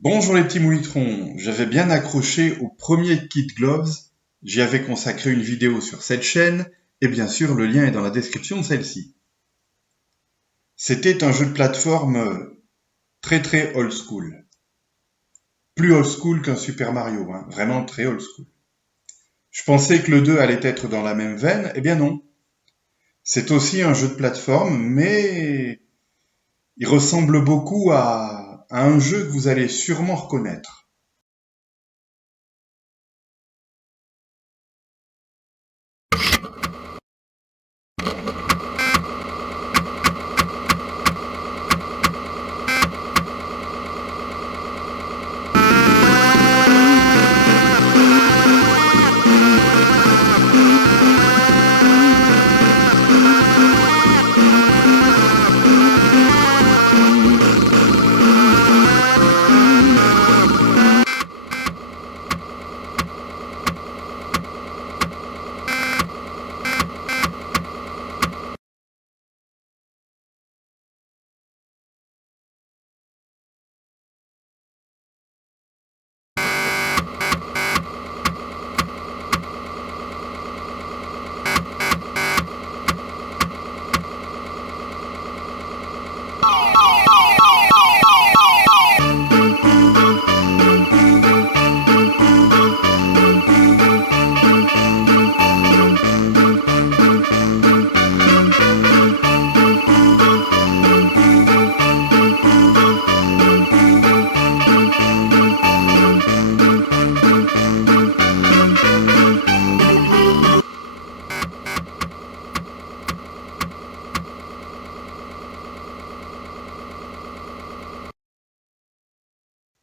Bonjour les petits moulitrons, j'avais bien accroché au premier Kid Gloves, j'y avais consacré une vidéo sur cette chaîne, et bien sûr le lien est dans la description de celle-ci. C'était un jeu de plateforme très old school. Plus old school qu'un Super Mario, hein, vraiment très old school. Je pensais que le 2 allait être dans la même veine, eh bien non. C'est aussi un jeu de plateforme, mais il ressemble beaucoup à un jeu que vous allez sûrement reconnaître.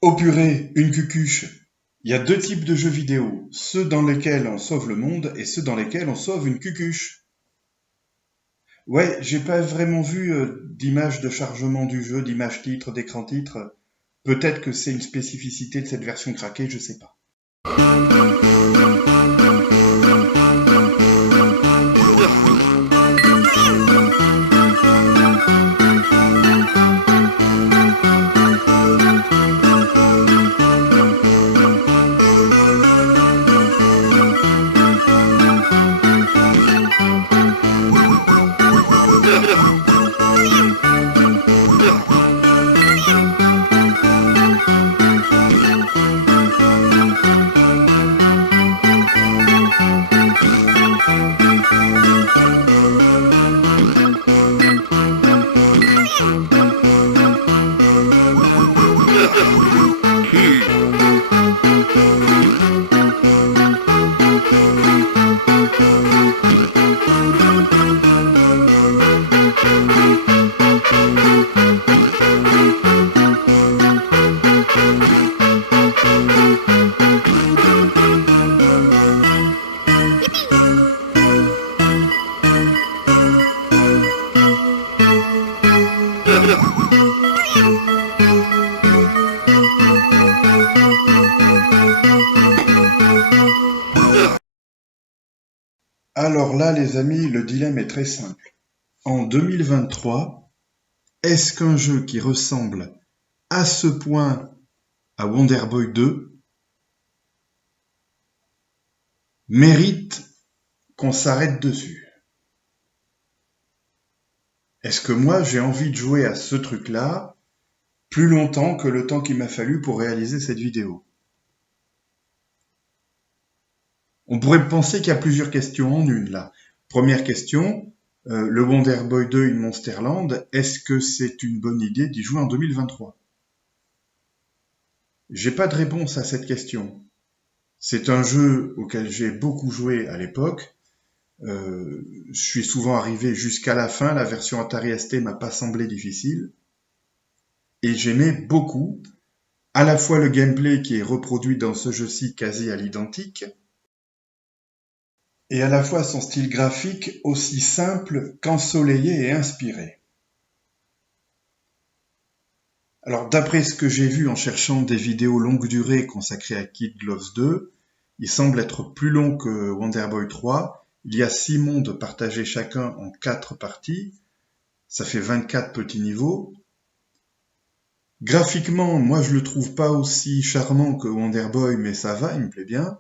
Oh purée, une cucuche! Il y a deux types de jeux vidéo, ceux dans lesquels on sauve le monde et ceux dans lesquels on sauve une cucuche. Ouais, j'ai pas vraiment vu d'image de chargement du jeu, d'image titre, d'écran titre. Peut-être que c'est une spécificité de cette version craquée, je sais pas. Alors là, les amis, le dilemme est très simple. En 2023, est-ce qu'un jeu qui ressemble à ce point à Wonder Boy 2 mérite qu'on s'arrête dessus? Est-ce que moi j'ai envie de jouer à ce truc-là plus longtemps que le temps qu'il m'a fallu pour réaliser cette vidéo? On pourrait penser qu'il y a plusieurs questions en une là. Première question, le Wonder Boy 2 in Monsterland, est-ce que c'est une bonne idée d'y jouer en 2023? J'ai pas de réponse à cette question. C'est un jeu auquel j'ai beaucoup joué à l'époque. Je suis souvent arrivé jusqu'à la fin, la version Atari ST m'a pas semblé difficile. Et j'aimais beaucoup à la fois le gameplay qui est reproduit dans ce jeu-ci quasi à l'identique, et à la fois son style graphique aussi simple qu'ensoleillé et inspiré. Alors d'après ce que j'ai vu en cherchant des vidéos longue durée consacrées à Kid Gloves 2, il semble être plus long que Wonder Boy 3. Il y a 6 mondes partagés chacun en 4 parties. Ça fait 24 petits niveaux. Graphiquement, moi je le trouve pas aussi charmant que Wonder Boy, mais ça va, il me plaît bien.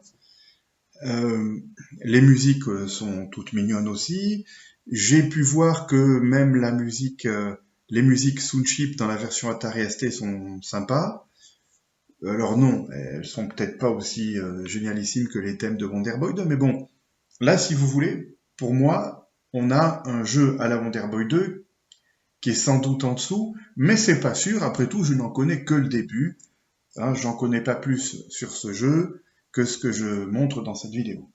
Euh, les musiques sont toutes mignonnes aussi. J'ai pu voir que même les musiques Soundchip dans la version Atari ST sont sympas. Alors non, elles sont peut-être pas aussi génialissimes que les thèmes de Wonder Boy 2, mais bon, là si vous voulez, pour moi, on a un jeu à la Wonder Boy 2 qui est sans doute en dessous, mais c'est pas sûr, après tout, je n'en connais que le début, hein, j'en connais pas plus sur ce jeu que ce que je montre dans cette vidéo.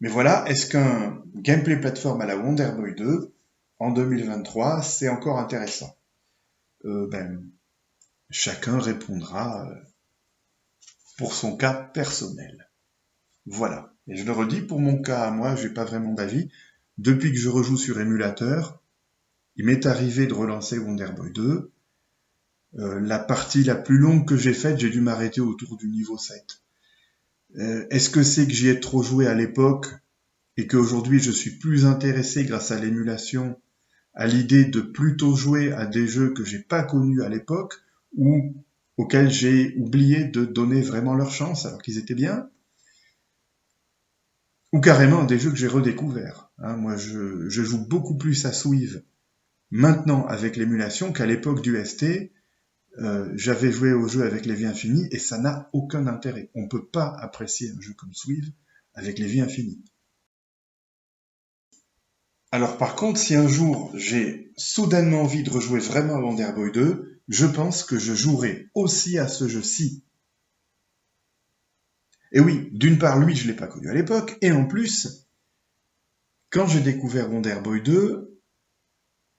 Mais voilà, est-ce qu'un gameplay plateforme à la Wonder Boy 2 en 2023, c'est encore intéressant? Ben, chacun répondra pour son cas personnel. Voilà. Et je le redis, pour mon cas à moi, j'ai pas vraiment d'avis. Depuis que je rejoue sur émulateur, il m'est arrivé de relancer Wonder Boy 2. La partie la plus longue que j'ai faite, j'ai dû m'arrêter autour du niveau 7. Est-ce que c'est que j'y ai trop joué à l'époque et qu'aujourd'hui je suis plus intéressé grâce à l'émulation à l'idée de plutôt jouer à des jeux que j'ai pas connus à l'époque ou auxquels j'ai oublié de donner vraiment leur chance alors qu'ils étaient bien, ou carrément des jeux que j'ai redécouverts. Hein, moi je joue beaucoup plus à Swive maintenant avec l'émulation qu'à l'époque du ST. J'avais joué au jeu avec les vies infinies et ça n'a aucun intérêt. On peut pas apprécier un jeu comme Swive avec les vies infinies. Alors par contre, si un jour j'ai soudainement envie de rejouer vraiment à Wonder Boy 2, je pense que je jouerai aussi à ce jeu-ci. Et oui, d'une part, lui, je l'ai pas connu à l'époque, et en plus, quand j'ai découvert Wonder Boy 2,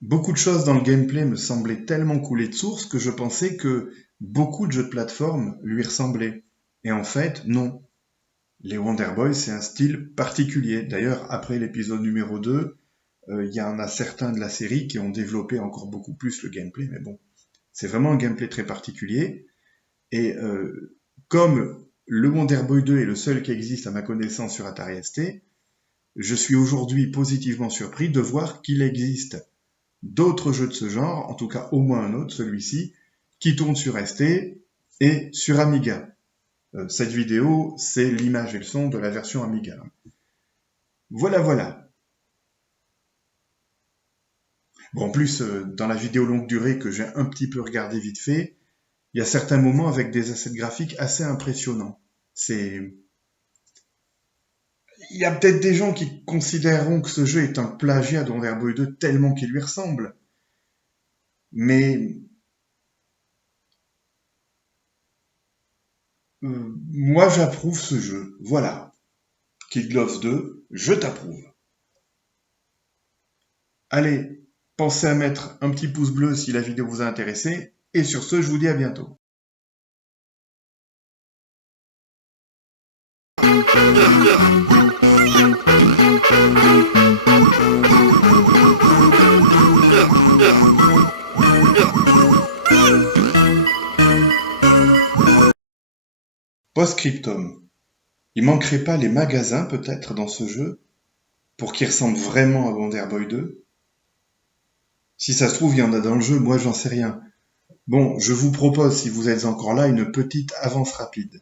beaucoup de choses dans le gameplay me semblaient tellement couler de source que je pensais que beaucoup de jeux de plateforme lui ressemblaient. Et en fait, non. Les Wonder Boy, c'est un style particulier. D'ailleurs, après l'épisode numéro 2, il y en a certains de la série qui ont développé encore beaucoup plus le gameplay, mais bon, c'est vraiment un gameplay très particulier. Et comme le Wonder Boy 2 est le seul qui existe à ma connaissance sur Atari ST, je suis aujourd'hui positivement surpris de voir qu'il existe d'autres jeux de ce genre, en tout cas au moins un autre, celui-ci, qui tourne sur ST et sur Amiga. Cette vidéo, c'est l'image et le son de la version Amiga. Voilà, voilà. Bon, en plus, dans la vidéo longue durée que j'ai un petit peu regardé vite fait, il y a certains moments avec des assets graphiques assez impressionnants. Il y a peut-être des gens qui considéreront que ce jeu est un plagiat de Wonder Boy 2 tellement qu'il lui ressemble. Mais moi, j'approuve ce jeu. Voilà. Kid Gloves 2, je t'approuve. Allez, pensez à mettre un petit pouce bleu si la vidéo vous a intéressé. Et sur ce, je vous dis à bientôt. Post-scriptum. Il manquerait pas les magasins peut-être dans ce jeu pour qu'il ressemble vraiment à Wonder Boy 2? Si ça se trouve, il y en a dans le jeu, moi j'en sais rien. Bon, je vous propose, si vous êtes encore là, une petite avance rapide.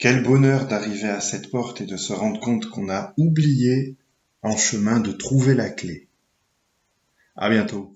Quel bonheur d'arriver à cette porte et de se rendre compte qu'on a oublié en chemin de trouver la clé. À bientôt.